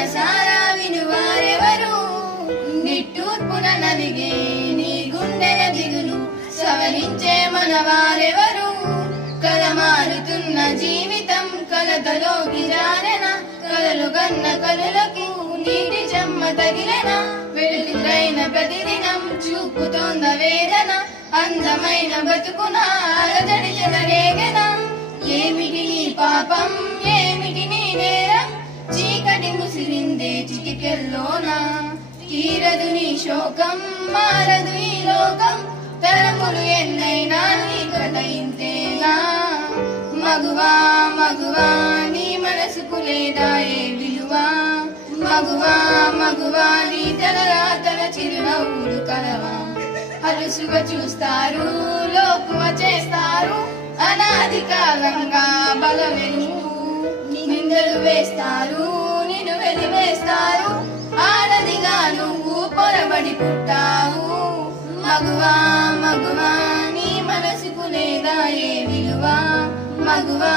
మనసారా వినువారెవరు నిట్టూర్పున నలిగే నీ గుండెల దిగులు సవరించే మనవారెవరు కలమారుతున్న జీవితం కలతలోకి జారెన కలలు గన్న కనులకు నీటి చెమ్మ తగిలెన వెలుగురైన ప్రతిదినం చూపుతోంద వేదన అందమైన బతుకున అలజడి చెలరేగెన ఏమిటి నీ పాపం ఏమిటి నీ నేరం చీకటి ముసిరిందే చిటికెల్లోన తీరదు నీ శోకం మారదు ఈ లోకం తరములు ఎన్నైనా నీ కథ ఇంతేగా మగువా మగువా నీ మనసుకు లేదా ఏ విలువా మగువా మగువా నీ తలరాతల చిరునవ్వులు కలవా అలుసుగా చూస్తారు లోకువ చేస్తారు అనాది కాలంగా బలమెను నిందలు వేస్తారు నిన్ను వెలివేస్తారు ఆడదిగా నువ్వు పొరబడి పుట్టావు మగువా మగువా నీ మనసుకు లేదా ఏ విలువా మగువా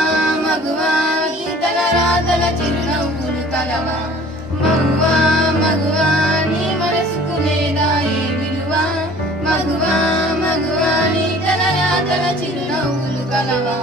మగువా నీ తలరాతల చిరునవ్వులు కలవా మగువా మగువా నీ మనసుకు లేదా ఏ విలువా మగువా మగువా నీ తలరాతల చిరునవ్వులు కలవా